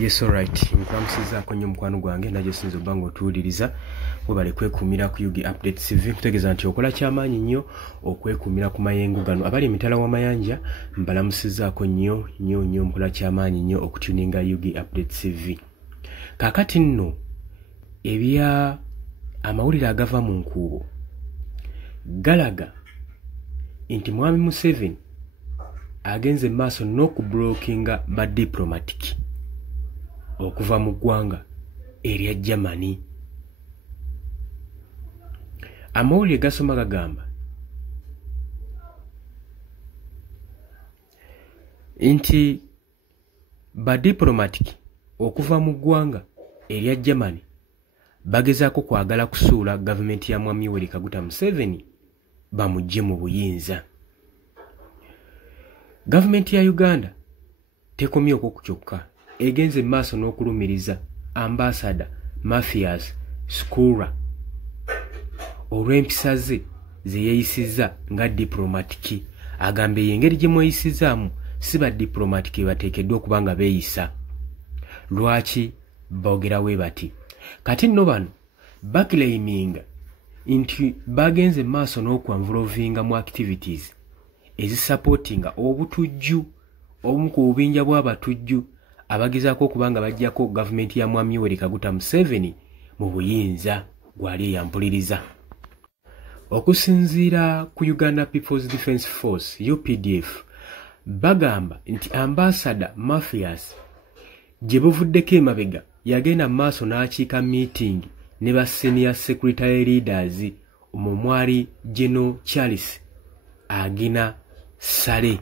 Yes, alright. Nkwamusiza konyo mukwano gwange naje sinzo bango tuuliriza webale kwekumira ku Yugi Update CV kutegeeza nti okola kyamaanyi nnyo okwekumira ku mayengo gano abali emitala w'amayanja mbalamusizaako nnyo mukola kyamaanyi nnyo okutuninga Yugi Update CV. Kaakati nno ebya amawulire agava mu nkuubo galaga nti Mwami Museveni agenze maaso n'okubulookinga ba diplomatic okuva mu ggwanga erya Germany. Amawulire gasoma gagamba nti ba diplomatic okuva mu ggwanga erya Germany bagezaako kwagala kusuula gavumenti ya Mwami Yoweri Kaguta Museveni bamugye mu buyinza. Gavumenti ya Uganda tekomye okwo kyokka egenze maaso n'okulumiriza Ambassador Mathias Skura olw'empisa ze yeeyisizza nga diplomatic. Agambe engeri gye mweyisizaamu si ba diplomatic bateekeddwa okuba nga beeyisa. Lwaki boogerawe bati? Kati nno bano bakilaiminga nti bagenze maaso n'okwanvulovinga mu activities ezisupportinga obutujju obumu ku bubinja bw'abatujju abagezaako okuba nga bajjako gavumenti ya Mwami Yoweri Kaguta Museveni mu buyinza gwali eyampuliriza. Okusinziira ku Uganda People's Defence Force UPDF bagamba nti Ambassador Mathias gye buvuddeko emabega yagenda mu maaso n'akiika meeting ne ba senior secretary leaders omumwali General Charles Agina Sale.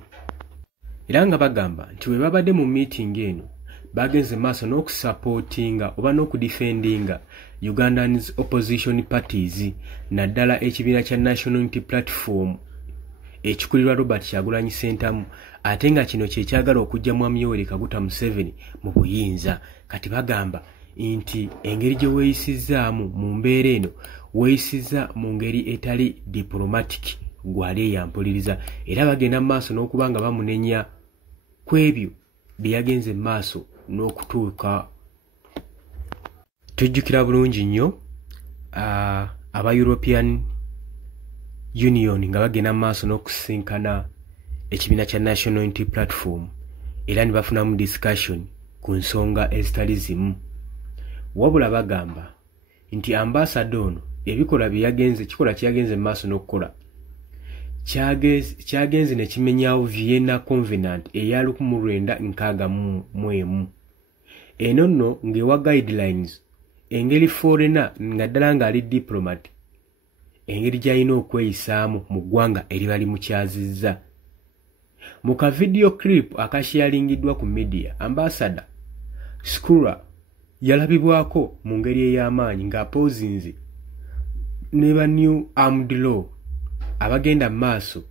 Era nga bagamba nti we babadde mu meeting eno bagenze maaso n'okusupportinga oba n'okudefendinga Ugandan's opposition parties naddala ekibiina kya National Unity Platform ekikulirwa Robert Kyagulanyi Ssentamu ate nga kino kyekyagala okujja Mwami Yoweri Kaguta Museveni mu buyinza. Kati bagamba nti engeri gye weeyisizaamu mu mbeera eno weeyisizza mu ngeri etali diplomatic gwali eyampuliriza. Era bagenda mu maaso n'okuba nga bamunenya ku ebyo bye yagenze mu maaso n'okutuuka. Tujjukira bulungi nnyo aba European Union nga bagenda mu maaso n'okusinkana ekibiina kya National Unity Platform era ne bafunamu discussion ku nsonga ezitali zimu. Wabula bagamba nti ambassador ono ebikola kikola kyagenze mu maaso n'okukola kyagenze ne kimenyawo Vienna Covenant eya 1961 eno nno ng'ewa guidelines engeri foreigner nga ddala ng'ali diplomat engeri gy'alina okweyisaamu mu ggwanga eriba limukyazizza. Mu ka video clip akasharingiddwa ku media Ambassador Skura yalabibwako mu ngeri ey'amaanyi ng'apozinze ne ba New Armed Law abagenda mu maaso.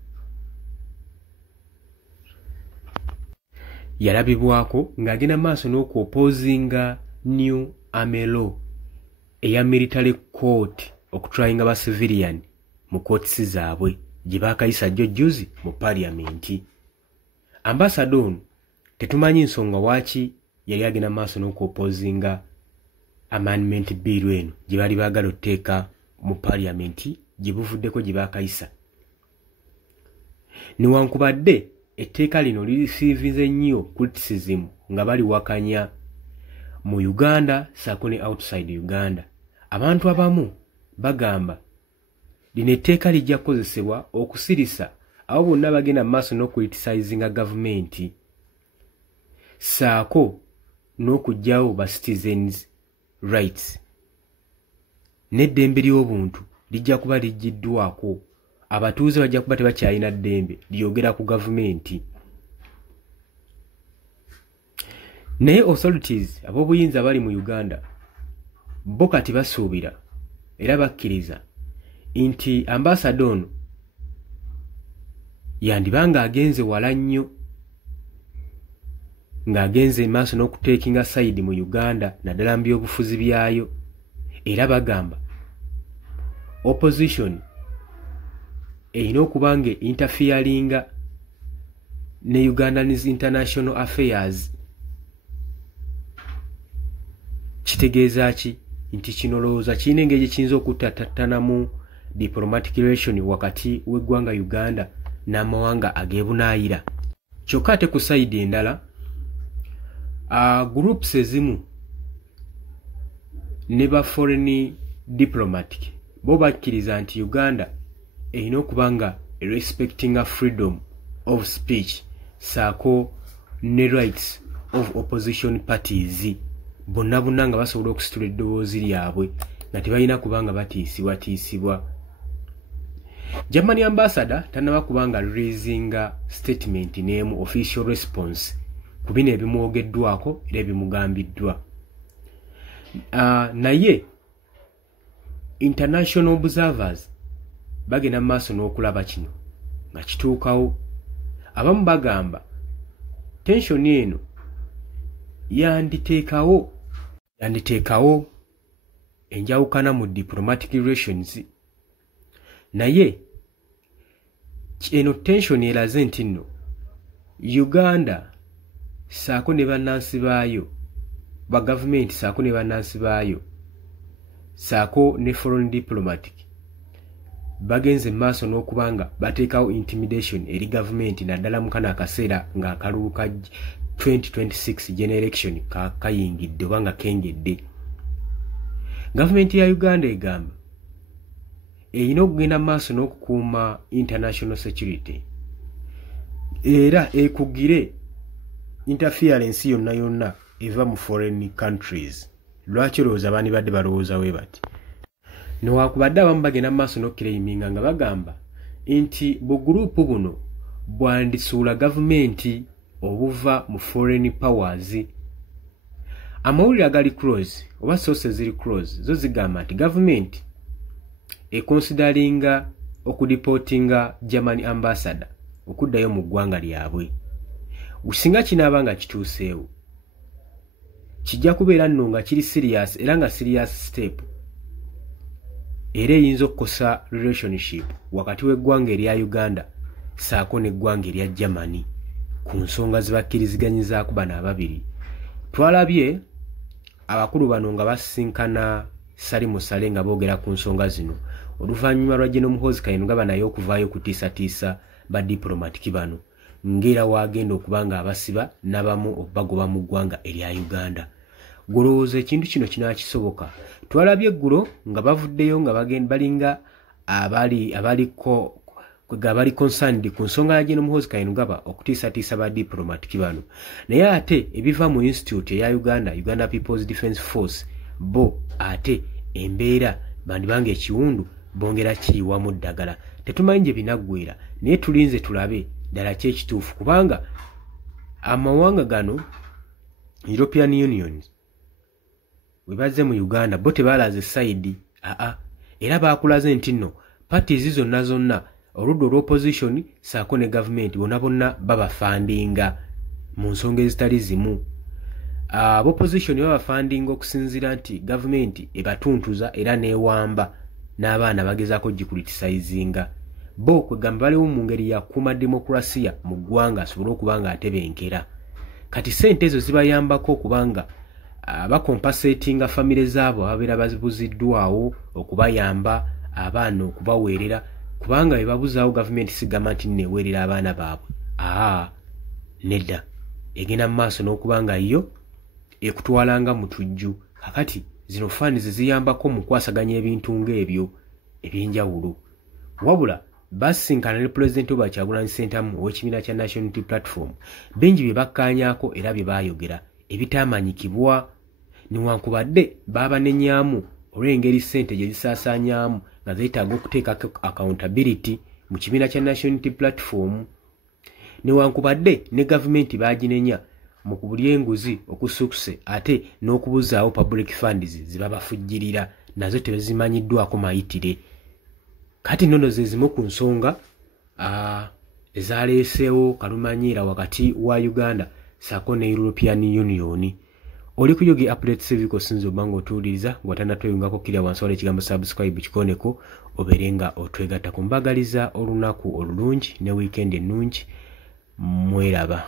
Yalabibwako ng'agenda mu maaso n'okuopozinga New Armed Law eya military court okutryinga ba civilian mu courts zaabwe gye baakayisa jjuzi mu parliament. Ambassador ono tetumanyi nsonga waaki yali agenda mu maaso n'okuopozinga amendment bill eno gye baali baagala otteeka mu parliament gye buvuddeko gye baakayisa. Newankubadde etteeka lino lirisiivize nnyo criticism nga baliwakanya mu Uganda saako ne outside Uganda. Abantu abamu bagamba lino etteeka lijja kukozesebwa okusirisa abo bonna bagenda mu maaso n'okucriticizinga gavumenti saako n'okugyawo ba citizens rights n'eddembe ly'obuntu lijja kuba lijjiddwako. Abatuuze bajja kuba tebakyalina ddembe lyogera ku gavumenti. Naye authorities ab'obuyinza bali mu Uganda bo kati basuubira era bakkiriza nti ambassador ono yandibanga agenze wala nnyo ng'agenze maaso n'okuteekinga side mu Uganda naddala mu byobufuzi byayo. Era bagamba opposition erina okuba nga interferinga ne Ugandan's international affairs kitegeeza ki nti kino lowooza kirina engeri kiyinza okutattattanamu diplomatic relation wakati w'eggwanga Uganda n'amawanga ageebunaayira. Kyokka ate ku sayidi endala groups ezimu ne ba foreign diplomatic bo bakkiriza nti Uganda erina okuba nga respecting a freedom of speech saako ne rights of opposition parties bonna bonna nga basobola okusitula eddoboozi lyabwe nga tebalina kubanga batiisibwa. Germany ambassador tanaba kubanga releasinga statement n'emu official response ku bino ebimwogeddwako era ebimugambiddwa. Naye international observers bagenda maaso n'okulaba kino nga kituukawo. Abamu bagamba tension eno yanditeekawo enjawukana mu diplomatic relations, naye eno tension eraze nti nno Uganda saako ne bannansi baayo ba government saako ne bannansi baayo saako ne foreign diplomatic bagenze maaso n'okubanga bateekawo intimidation eri government naddala mu kano akaseera nga akalulu ka 2026 general election kayingidde oba nga kengedde. Government ya Uganda egamba erina okugenda maaso n'okukuuma international security era ekugire interference yonna eva mu foreign countries. Lwaki olowooza baani badde balowooza we bati? Newakubadde abamu bagenda maaso n'okkireiminga nga bagamba nti buguruupu buno bwandisuula gavumenti obuva mu foreign powers. Amawulire agali close oba sources ziri close zo zigamba nti gavumenti econsideringa okudipotinga German ambassador okuddayo mu ggwanga lyabwe. Singa kinaaba nga kituuseewo kijja kubeera nno nga kiri serious era nga serious step era eyinza okukosa relationship wakati w'eggwanga erya Uganda saako n'eggwanga erya Germany ku nsonga zibakkiriziganyizaako bano ababiri. Twalabye abakulu bano nga basisinkana sali musale nga boogera ku nsonga zino oluvannyuma lwa General Muhoozi Kainerugaba naye okuvaayo okutiisatiisa ba diplomatic bano ngera waagenda okubanga abasiba n'abamu okubagoba mu ggwanga erya Uganda. Golowooza ekintu kino kinaakisoboka. Twalabye eggulo nga bavuddeyo nga balinga abali concerned ku nsonga ya General Muhoozi Kainerugaba okutiisatiisa ba diplomatic bano. Naye ate ebiva mu institute eya Uganda People's Defence Force bo ate embeera bandibanga ekiwundu bongera kiyiwamu ddagala. Tetumanyi gye binaggweera naye tulinze tulabe ddala kyekituufu kubanga amawanga gano European Union we bazze mu Uganda bo tebalaze side era baakulaze nti nno parties zonna oludda olw'opposition saako ne government bonna babafandinga mu nsonga ezitali zimu. Opposition babafandinga okusinziira nti government ebatuntuza era neewamba n'abaana bagezaako gikulitisizinga. Bo kwegamba baliwo mu ngeri ya kuuma demokrasiya mu ggwanga asobole okuba nga atebenkera. Kati ssente ezo zibayambako okubanga bakompensatinga famire zaabo ababeera bazibuziddwawo okubayamba abaana okubaweerera kubanga bwe babuzaawo gavumenti sigamba nti neeweerera abaana baabwe. Nedda egenda mu maaso n'okuba nga yo ekutwalanga mu tujju. Kakati zino funds ziyambako mu kwasaganya ebintu ng'ebyo eby'enjawulo. Wabula basinkana ne Pulezidenti Robert Kyagulanyi Ssentamu ow'ekibiina kya National Unity Platform bingi bye bakkaanyaako era bye baayogera ebitaamanyikibwa newankubadde baabanenyamu olw'engeri ssente gye zisaasaanyaamu nga zeetaaga okuteeka accountability mu kibiina kya National Unity Platform newankubadde ne gavumenti baaginenya mu kubulya enguzi okusukkuse ate n'okubuzaawo public funds zibabafujjirira nazo tebazimanyiddwako mayitire. Kati nnono ze zimu ku nsonga ezaleeseewo kalumanyiira wakati wa Uganda saako ne European Union. Oli kuyogi updates ebikosinza obanga otuwuliriza ng'otannatweyungako kirya wansi wala ekigambo subscribe kikoneko obeere nga otwegatta ku mbagaliza olunaku olulungi ne weekend ennungi. Mweraba.